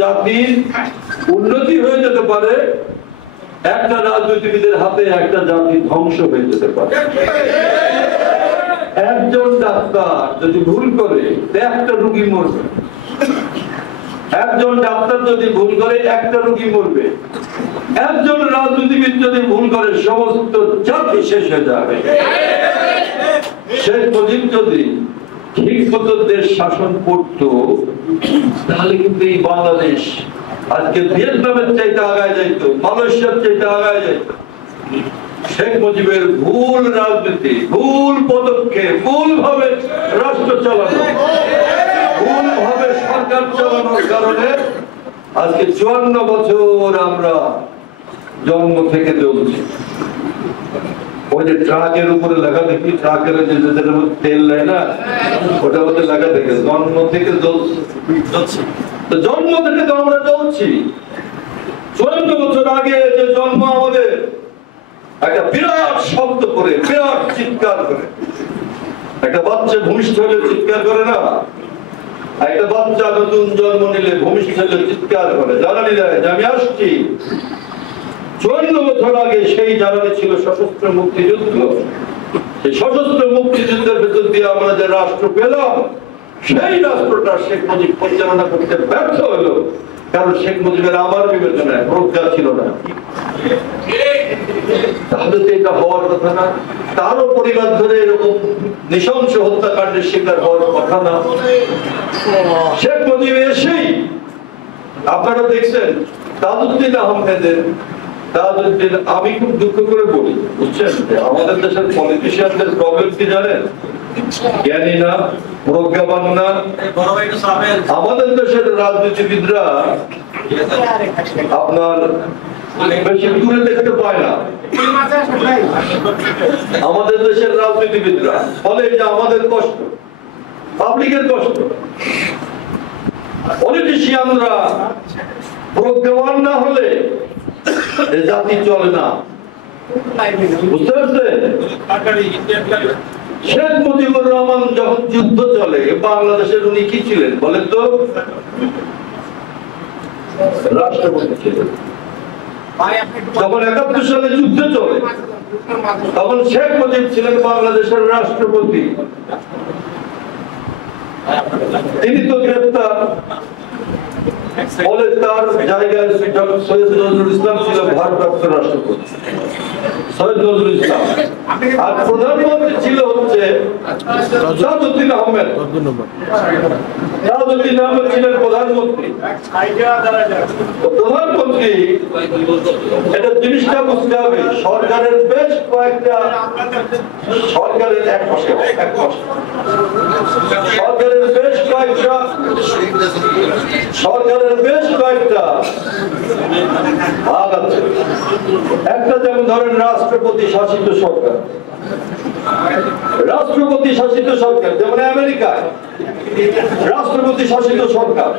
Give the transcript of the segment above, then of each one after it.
জাতির উন্নতি হয়ে যেতে পারে, একটা রাজনীতিবিদের হাতে একটা জাতি ধ্বংস হয়ে যেতে পারে। একজন ডাক্তার যদি ভুল করে একটা রোগী মরবে, একজন ডাক্তার যদি ভুল করে একটা রোগী মরবে, একজন রাজনীতিবিদ যদি ভুল করে সমস্ত জাতি শেষ হয়ে যাবে। শেখ মুজিব যদি ঠিক মতো দেশ শাসন করত তাহলে কিন্তু এই বাংলাদেশ আজকে ভিয়েতনামের চাইতে আগায় যাইত, মালয়েশিয়ার চাইতে আগায় যাইত। শেখ মুজিবের ভুল রাজনীতি, ভুল পদক্ষেপ, ভুল ভাবে রাষ্ট্র চালানো, ভুল ভাবে সরকার চালানোর কারণে আজকে 54 বছর আমরা জন্ম থেকে চলছি। ওই যে ট্রাকের উপরে লেখা দেখি, ট্রাকের যেটার মধ্যে তেল নেয় না, ওটার মধ্যে লেখা দেখে জন্ম থেকে জ্বলছি। তো জন্ম থেকে তো আমরা জ্বলছি। 54 বছর আগে যে জন্ম আমাদের একটা বিরাট শব্দ করে, বিরাট চিৎকার করে, একটা বাচ্চা ভূমিষ্ঠ হলে চিৎকার করে না, একটা বাচ্চা নতুন জন্ম নিলে ভূমিষ্ঠ হলে চিৎকার করে, জানানি দেয় যে আমি আসছি। 54 বছর আগে সেই জানানি ছিল সশস্ত্র মুক্তিযুদ্ধ। সেই সশস্ত্র মুক্তিযুদ্ধের ভেতর দিয়ে আমরা যে রাষ্ট্র পেলাম, সেই রাষ্ট্রটা শেখ মুজিব পরিচালনা করতে ব্যর্থ হলো, কারণ শেখ মুজিবের আমার বিবেচনায় প্রজ্ঞা ছিল না। তাহলে তো এটা হওয়ার কথা না। তারও পরিবার ধরে এরকম নৃশংস হত্যাকাণ্ডের শিকার হওয়ার কথা না। শেখ মুজিব এসেই আপনারা দেখছেন তাজউদ্দিন আহমেদের, তাজউদ্দিন, আমি খুব দুঃখ করে বলি, বুঝছেন, আমাদের দেশের পলিটিশিয়ানদের প্রবলেম কি জানেন? জ্ঞানী না, প্রজ্ঞাবান না। আমাদের দেশের রাজনীতিবিদরা আপনার বেশি দূরে দেখতে পায় না। আমাদের দেশের রাজনীতিবিদরা ফলে যে আমাদের কষ্ট, পাবলিকের কষ্ট, পলিটিশিয়ানরা প্রজ্ঞাবান না হলে এই জাতি চলে না। বুঝতে পারছেন? শেখ মুজিবুর রহমান যখন যুদ্ধ চলে বাংলাদেশের, উনি কি ছিলেন বলেন তো? রাষ্ট্রপতি ছিলেন। যখন 71 সালে যুদ্ধ চলে তখন শেখ মুজিব ছিলেন বাংলাদেশের রাষ্ট্রপতি। তিনি তো গ্রেপ্তার, ফলে তার জায়গায় সৈয়দ নজরুল ইসলাম ছিল ভারপ্রাপ্ত রাষ্ট্রপতি, সৈয়দ নজরুল ইসলাম। আর প্রধানমন্ত্রী ছিল হচ্ছে তাজউদ্দিন আহমেদ। তাজউদ্দিন আহমেদ ছিলেন প্রধানমন্ত্রী। প্রধানমন্ত্রী, এটা জিনিসটা বুঝতে হবে, সরকারের বেশ কয়েকটা, সরকারের এক পাশে সরকারের বেশ কয়েকটা, সরকারের বেশ কয়েকটা ভাগ আছে। একটা যেমন ধরেন রাষ্ট্রপতি শাসিত সরকার। রাষ্ট্রপতি শাসিত সরকার যেমন আমেরিকায় রাষ্ট্রপতি শাসিত সরকার।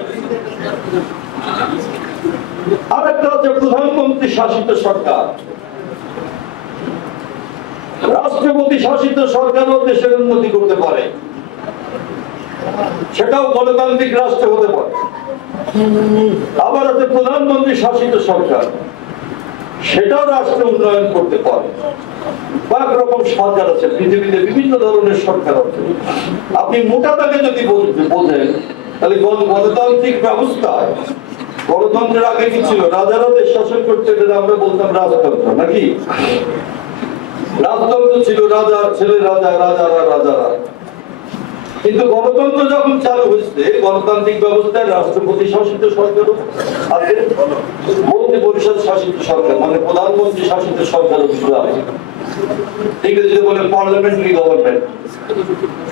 আর একটা হচ্ছে প্রধানমন্ত্রী শাসিত সরকার। রাষ্ট্রপতি শাসিত সরকারও দেশের উন্নতি করতে পারে, সেটাও গণতান্ত্রিক রাষ্ট্র হতে পারে। আবার আছে প্রধানমন্ত্রী শাসিত সরকার, সেটাও রাষ্ট্র উন্নয়ন করতে পারে। কয়েক রকম সরকার আছে পৃথিবীতে, বিভিন্ন ধরনের সরকার আছে। আপনি মোটা দাগে যদি বোঝেন তাহলে গণতান্ত্রিক ব্যবস্থা, গণতন্ত্রের আগে কি ছিল? রাজারা দেশ শাসন করতে, এটা আমরা বলতাম রাজতন্ত্র, নাকি? রাজতন্ত্র ছিল, রাজা ছেলে রাজা, রাজারা রাজারা। কিন্তু গণতন্ত্র যখন চালু হয়েছে, গণতান্ত্রিক ব্যবস্থায় রাষ্ট্রপতি শাসিত সরকার আছে, মন্ত্রী পরিষদ শাসিত সরকার, মানে প্রধানমন্ত্রী শাসিত সরকার আছে। ইংরেজিতে বলে পার্লামেন্টারি গভর্নমেন্ট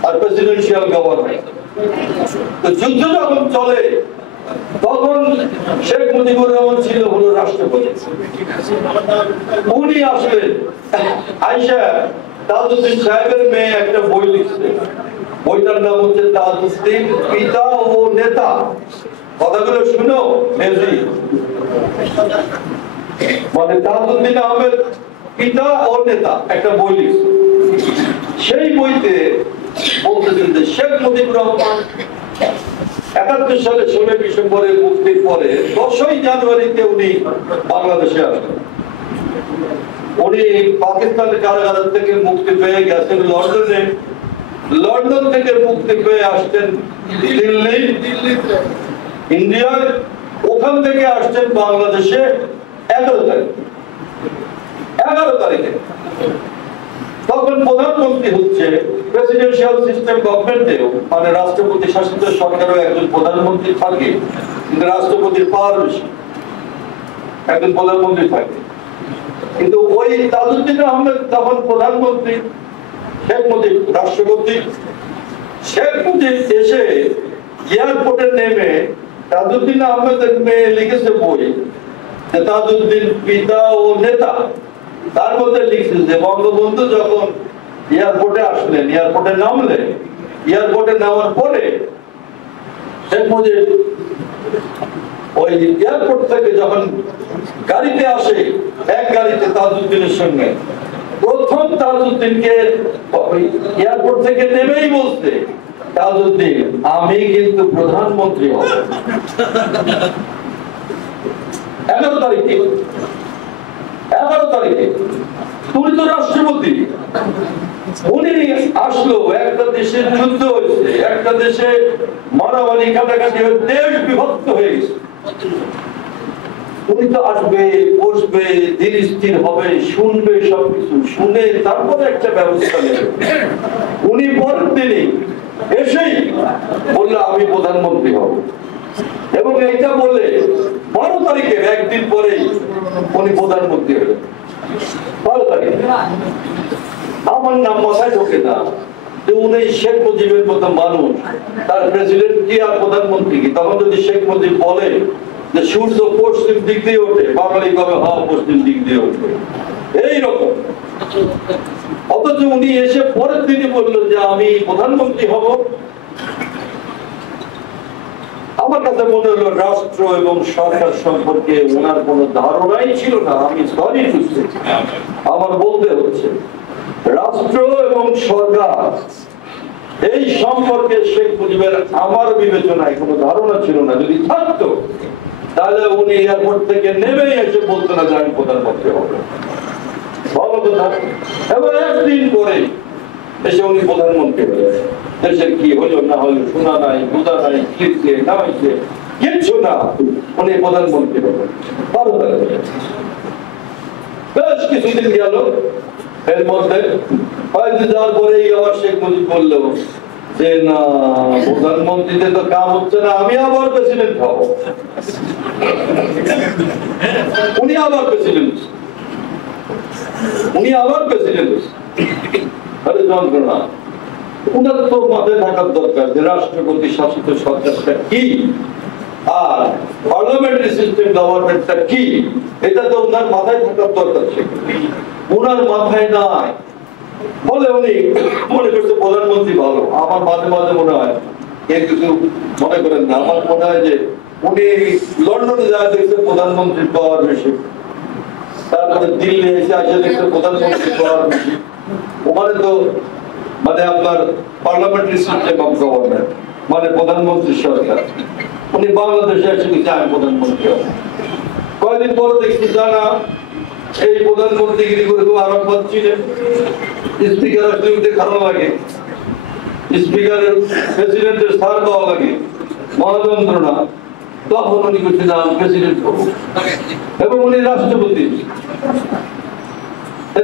আর প্রেসিডেন্সিয়াল গভর্নমেন্ট। তো যুদ্ধ যখন চলে তখন শেখ মুজিবুর রহমান ছিল হলো রাষ্ট্রপতি। উনি আসলেন, আয়েশা তাজউদ্দিন সাহেবের মেয়ে একটা বই লিখছে, বইটার নাম হচ্ছে তাজউদ্দিন পিতা ও নেতা। কথাগুলো শুনো মেজি, মানে তাজউদ্দিন আহমেদ পিতা ও নেতা একটা বই লিখছে। সেই বইতে বলতেছেন যে শেখ মুজিবুর রহমান 71 সালে 16 ডিসেম্বরে মুক্তির পরে 10ই জানুয়ারিতে উনি বাংলাদেশে আসেন। উনি পাকিস্তানের কারাগার থেকে মুক্তি পেয়ে গেছেন লন্ডনে, লন্ডন থেকে মুক্তি পেয়ে আসছেন দিল্লি, ইন্ডিয়ায়, ওখান থেকে আসছেন বাংলাদেশে 11 তারিখে। তখন প্রধানমন্ত্রী হচ্ছে প্রেসিডেন্সিয়াল সিস্টেম গভর্নমেন্টেও, মানে রাষ্ট্রপতি শাসিত সরকারও একজন প্রধানমন্ত্রী থাকে, কিন্তু রাষ্ট্রপতির পাওয়ার বেশি, একজন প্রধানমন্ত্রী থাকে। কিন্তু ওই তাজউদ্দিন আহমেদ তখন প্রধানমন্ত্রী, শেখ মুজিব রাষ্ট্রপতি। শেখ মুজিব এসে এয়ারপোর্টে নেমে তাজউদ্দিন আহমেদের মেয়ে লিখেছে বই, যে তাজউদ্দিন পিতা ও নেতা, তার মধ্যে লিখছে যে বঙ্গবন্ধু যখন এয়ারপোর্টে আসলেন, এয়ারপোর্টে নামলেন, এয়ারপোর্টে নামার পরে শেখ মুজিব ওই এয়ারপোর্ট থেকে যখন গাড়িতে আসে, এক গাড়িতে তাজউদ্দিনের সঙ্গে, প্রথম তাজউদ্দিনকে এয়ারপোর্ট থেকে নেমেই বলতে, তাজউদ্দিন আমি কিন্তু প্রধানমন্ত্রী হব। 11 তারিখে উনি তো রাষ্ট্রপতি। উনি আসলো, একটা দেশে যুদ্ধ হয়েছে, একটা দেশে মারামারি কাটাকাটি হয়ে দেশ বিভক্ত হয়ে গেছে। উনি তো আসবে, বসবে, ধীর স্থির হবে, শুনবে, সবকিছু শুনে তারপরে একটা ব্যবস্থা নেবে। উনি পরের দিনই এসেই বললো আমি প্রধানমন্ত্রী হব, এবং এইটা বলে 12 তারিখের একদিন পরেই উনি প্রধানমন্ত্রী হলেন। 12 তারিখ। আমার নাম মাথায় ঢোকে না যে উনি শেখ মুজিবের মতো মানুষ, তার প্রেসিডেন্ট কি আর প্রধানমন্ত্রী কি? তখন যদি শেখ মুজিব বলে যে সূর্য পশ্চিম দিক দিয়ে ওঠে, বাঙালি কবে হওয়া পশ্চিম দিক দিয়ে ওঠে, এইরকম। অথচ উনি এসে পরের দিনই বললো যে আমি প্রধানমন্ত্রী হব। আমার কাছে মনে হলো রাষ্ট্র এবং সরকার সম্পর্কে ওনার কোনো ধারণাই ছিল না। আমি সরি বুঝতে, আমার বলতে হচ্ছে রাষ্ট্র এবং সরকার এই সম্পর্কে শেখ মুজিবের আমার বিবেচনায় কোনো ধারণা ছিল না। যদি থাকতো তাহলে উনি এয়ারপোর্ট থেকে নেমেই এসে বলতো না যে আমি প্রধানমন্ত্রী হব। ভালো কথা। এবার একদিন পরে এসে উনি প্রধানমন্ত্রী হলেন। দেশের কি হলো না হলো শোনা নাই, বোঝা নাই, কিনছে না হয়েছে, কিচ্ছু না, উনি প্রধানমন্ত্রী হলেন। ভালো লাগে। বেশ কিছুদিন গেল, এর মধ্যে কয়েকদিন যাওয়ার পরেই আবার শেখ মুজিব বললো যে না, প্রধানমন্ত্রীতে তো কাম হচ্ছে না, আমি আবার প্রেসিডেন্ট হব। উনি আবার প্রেসিডেন্ট, উনি আবার প্রেসিডেন্ট। আরে যন্ত্রণা। উনার তো মাথায় থাকার দরকার যে রাষ্ট্রপতি শাসিত সরকারটা কি আর পার্লামেন্টারি সিস্টেম গভর্নমেন্টটা কি, এটা তো উনার মাথায় থাকার দরকার ছিল। উনার মাথায় নাই বলে উনি মনে করছে প্রধানমন্ত্রী ভালো। আমার মাঝে মাঝে মনে হয়, এর কিছু মনে করেন না, আমার মনে হয় যে উনি লন্ডনে যা দেখছে প্রধানমন্ত্রীর পাওয়ার বেশি, তারপরে দিল্লি এসে আসে দেখছে প্রধানমন্ত্রীর পাওয়ার বেশি। ওখানে তো মানে আপনার পার্লামেন্টারি সিস্টেম অফ গভর্নমেন্ট, মানে প্রধানমন্ত্রীর সরকার। উনি বাংলাদেশে এসে কিছু আমি প্রধানমন্ত্রী হব। কয়েকদিন পরে দেখছি জানা এই প্রধানমন্ত্রীগিরি করে খুব আরাম পাচ্ছিলেন। স্পিকার আসলে উঠে খারাপ লাগে, স্পিকারের প্রেসিডেন্টের স্থান পাওয়া লাগে, মহাযন্ত্রণা। তখন উনি করছে না আমি প্রেসিডেন্ট হবো, এবং উনি রাষ্ট্রপতি।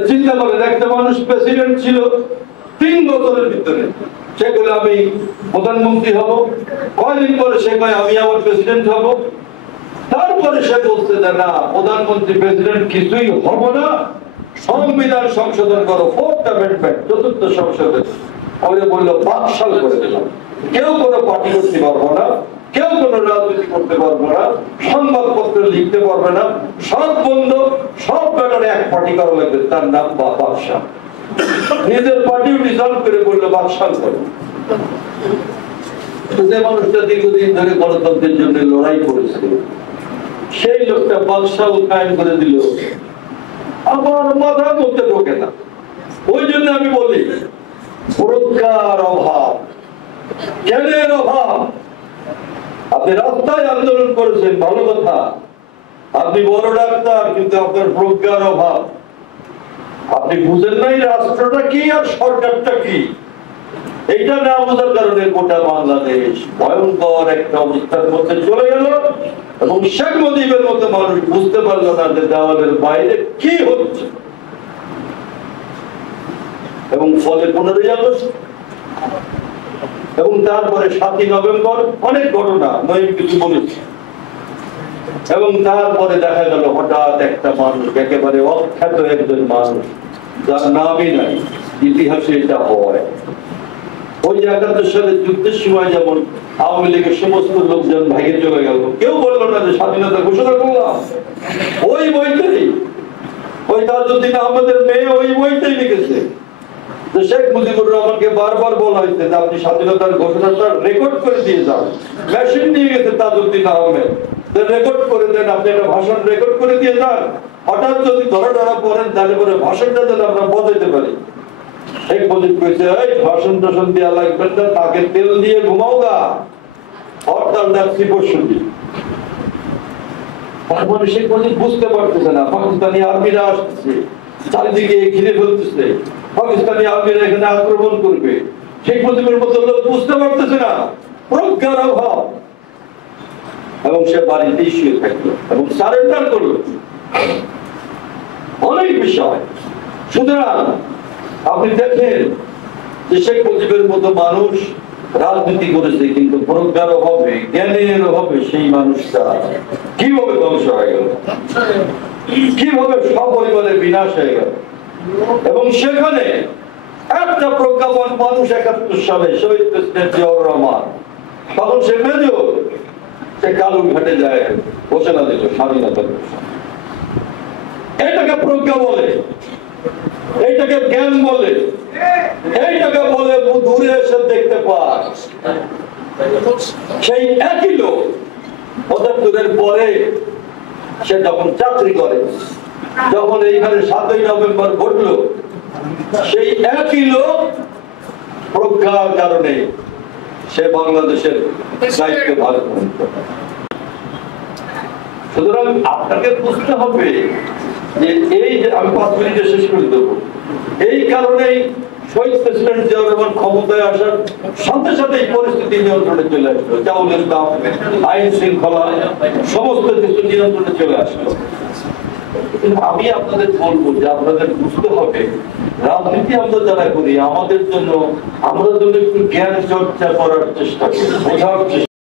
চিন্তা করেন, একটা মানুষ প্রেসিডেন্ট ছিল 3 বছরের ভিতরে, সে বলে আমি প্রধানমন্ত্রী হব। কয়েকদিন পরে সে কয় আমি আবার প্রেসিডেন্ট হব। তারপরে সে বলছে যে না, প্রধানমন্ত্রী প্রেসিডেন্ট কিছুই হব না, সংবিধান সংশোধন করো, 4th অ্যামেন্ডমেন্ট, 4th সংশোধন। ওরে বললো বাকশাল করে দিলাম, কেউ কোনো পার্টি করতে পারবো না, কেউ কোনো রাজনীতি করতে পারবো না, সংবাদপত্র লিখতে পারবে না, সব বন্ধ, সব ব্যাপারে এক পার্টি করা লাগবে, তার নাম বাকশাল। নিজের পার্টিও ডিসলভ করে বললো বাকশাল করো। যে মানুষটা দীর্ঘদিন ধরে গণতন্ত্রের জন্য লড়াই করেছে, সেই লোকটা বাকশাল কায়েম করে দিল, আমার মাথার মধ্যে ঢোকে না। ওই জন্য আমি বলি প্রজ্ঞার অভাব, জ্ঞানের অভাব, আপনি রাস্তায় আন্দোলন করেছেন, ভালো কথা। আপনি বড় ডাক্তার, কিন্তু আপনার প্রজ্ঞার অভাব। আপনি বুঝেন নাই রাষ্ট্রটা কি আর সরকারটা কি। এইটা না বোঝার কারণে গোটা বাংলাদেশ ভয়ঙ্কর একটা অবস্থার মধ্যে চলে গেল, এবং শেখ মুজিবের মতো মানুষ বুঝতে পারলো না যে দেওয়ালের বাইরে কি হচ্ছে। এবং ফলে 15ই আগস্ট এবং তারপরে 7ই নভেম্বর অনেক ঘটনা নয় কিছু বলেছি। এবং তারপরে দেখা গেল হঠাৎ একটা মানুষ, একেবারে অখ্যাত একজন মানুষ, যার নামই নাই, ইতিহাসে এটা হয়। ওই 71 সালের যুদ্ধের সময় যেমন আওয়ামী লীগের সমস্ত লোকজন ভাগে চলে গেল, কেউ বললো না যে স্বাধীনতা ঘোষণা করলাম। ওই বইতেই ওই তাজউদ্দিন আহমেদের মেয়ে ওই বইতেই লিখেছে যে শেখ মুজিবুর রহমানকে বারবার বলা হয়েছে যে আপনি স্বাধীনতার ঘোষণাটা রেকর্ড করে দিয়ে যান। মেশিন নিয়ে গেছে তাজউদ্দিন আহমেদ, রেকর্ড করে দেন, আপনি একটা ভাষণ রেকর্ড করে দিয়ে যান। হঠাৎ যদি ধরা পড়েন তাহলে পরে ভাষণটা যেন আমরা বজাইতে পারি। শেখ মুজিব কইছে, এই ভাষণ টাষণ দেওয়া লাগবে না, তাকে তেল দিয়ে ঘুমাও গা, হরতাল ডাকছি পরশুদিন। তারপরে শেখ মুজিব বুঝতে পারতেছে না, পাকিস্তানি আর্মিরা আসতেছে, চারিদিকে ঘিরে ফেলতেছে, পাকিস্তানি আর্মিরা এখানে আক্রমণ করবে। শেখ মুজিবের মতো লোক বুঝতে পারতেছে না, প্রজ্ঞার অভাব। এবং সে বাড়িতেই শুয়ে থাকলো এবং সারেন্ডার করলো। অনেক বিষয়। সুতরাং আপনি দেখেন যে শেখ মুজিবের মতো মানুষ রাজনীতি করেছে, কিন্তু প্রজ্ঞার অভাবে, জ্ঞানের অভাবে সেই মানুষটা কিভাবে ধ্বংস হয়ে গেল, কিভাবে সপরিবারে বিনাশ হয়ে গেল। এবং সেখানে একটা প্রজ্ঞাবান মানুষ 71 সালে শহীদ প্রেসিডেন্ট জিয়াউর রহমান, তখন সে মেজর, সে কালুরঘাটে যায় ঘোষণা দিল স্বাধীনতার ঘোষণা। এটাকে প্রজ্ঞা বলে, এইটাকে জ্ঞান বলে, এইটাকে বলে দূরে এসে দেখতে পায়। সেই একই লোক 75-এর পরে সে যখন চাকরি করে, যখন এইখানে 7ই নভেম্বর ঘটলো, সেই একই লোক প্রজ্ঞার কারণে সে বাংলাদেশের দায়িত্ব ভালো করে। সুতরাং আপনাকে বুঝতে হবে যে এই যে আমি 5 মিনিটে শেষ করে দেবো, এই কারণেই শহীদ প্রেসিডেন্ট জিয়াউর রহমান ক্ষমতায় আসার সাথে সাথে এই পরিস্থিতি নিয়ন্ত্রণে চলে আসলো। চাউলের দাম, আইন শৃঙ্খলা, সমস্ত কিছু নিয়ন্ত্রণে চলে আসলো। আমি আপনাদের বলবো যে আপনাদের বুঝতে হবে, রাজনীতি আমরা যারা করি আমাদের জন্য, আমরা যদি একটু জ্ঞান চর্চা করার চেষ্টা করি, বোঝার চেষ্টা